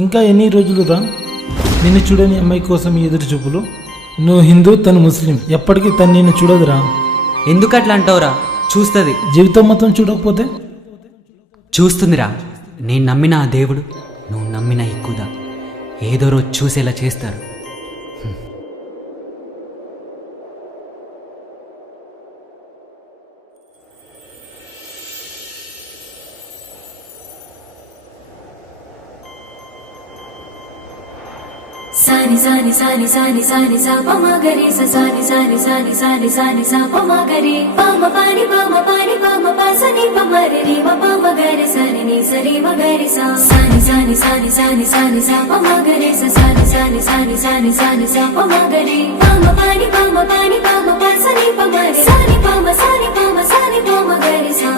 ఇంకా ఎన్ని రోజులు రా నిన్ను చూడని అమ్మాయి కోసం ఎదురు చూపులు? నువ్వు హిందూ, తను ముస్లిం, ఎప్పటికీ తను నిన్ను చూడదురా. ఎందుకట్లా అంటావురా? చూస్తుంది. జీవితం మొత్తం చూడకపోతే? చూస్తుందిరా. నేను నమ్మిన ఆ దేవుడు, నువ్వు నమ్మిన ఈ ఖుదా ఏదో రోజు చూసేలా చేస్తారు. సాని సాని సాని సాని సాని సా పమగరి సాని సాని సాని సాని సాని సా పమగరి పమ పాని పమ పాసని పమరి రి పమగరి సాని ని సరి మగరి సా సాని సాని సాని సాని సాని సా పమగరి సాని సాని సాని సాని సాని సా పమగరి పమ పాని పమ పాసని పమరి సాని పమగరి సా.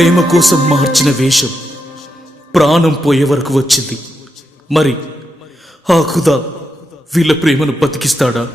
ప్రేమ కోసం మార్చిన వేషం ప్రాణం పోయే వరకు వచ్చింది. మరి ఆ ఖుదా వీళ్ళ ప్రేమను బతికిస్తాడా?